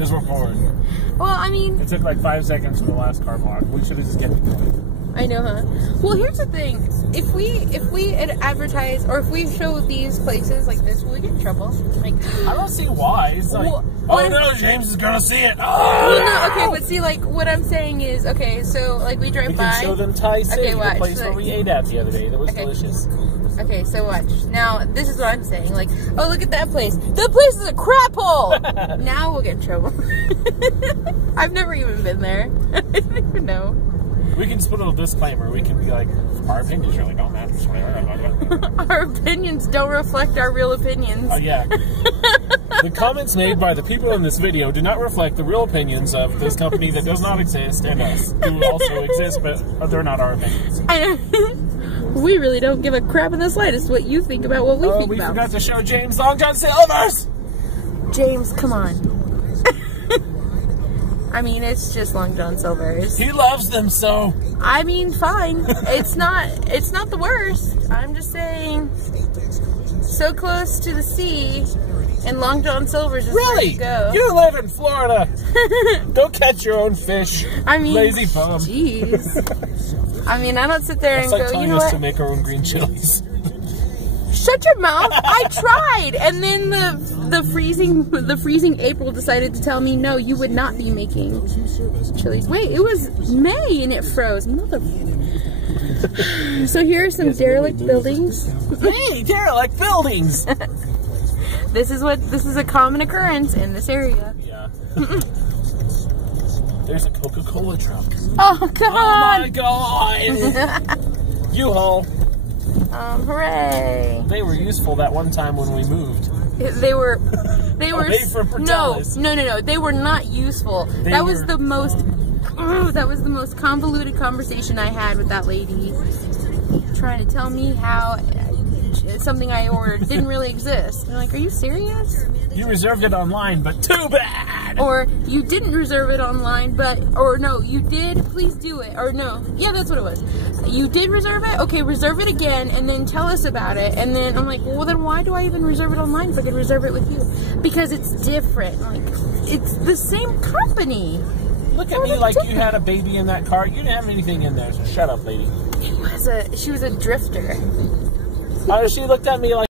Because we're bored. Well, I mean... It took like 5 seconds for the last car block. We should have just kept it going. I know, huh? Well, here's the thing. If we advertise, or if we show these places like this, will we get in trouble? Like, I don't see why. It's like, well, oh no, James is gonna see it. Oh, well, no, okay, but see, like, what I'm saying is, okay, so, like, we drive by. We can show them Thai City, okay, watch, the place where we ate at the other day. That was delicious. Okay, so watch. Now, this is what I'm saying. Like, oh, look at that place. That place is a crap hole! Now we'll get in trouble. I've never even been there. I don't even know. We can just put a little disclaimer. We can be like, our opinions really don't matter. Our opinions don't reflect our real opinions. Oh, yeah. The comments made by the people in this video do not reflect the real opinions of this company that does not exist and us, who also exist, but they're not our opinions. We really don't give a crap in the slightest what you think about what we think about. Oh, we forgot to show James Long John Silver's! James, come on. I mean, it's just Long John Silver's. He loves them so. I mean, fine. It's not the worst. I'm just saying, so close to the sea, and Long John Silver's is where you go. You live in Florida. Go catch your own fish. I mean, lazy bum. Jeez. I mean, I don't sit there and go, you know what? To make our own green chilies. Shut your mouth! I tried, and then the freezing April decided to tell me no, you would not be making chilies. Wait, it was May and it froze. So here are some derelict buildings. Hey, derelict buildings! This is a common occurrence in this area. Yeah. There's a Coca-Cola truck. Oh God! Oh my God! U-Haul. Hooray! They were useful that one time when we moved. They were no. They were not useful. That was the most convoluted conversation I had with that lady, trying to tell me how something I ordered didn't really exist. I'm like, are you serious? You reserved it online, but too bad. Or you didn't reserve it online, or no, you did. Please do it. Or no, yeah, that's what it was. You did reserve it. Okay, reserve it again, and then tell us about it. And then I'm like, well, then why do I even reserve it online if I could reserve it with you? Because it's different. Like, it's the same company. Look at me like you had a baby in that car. You didn't have anything in there, so shut up, lady. She was a drifter. She looked at me like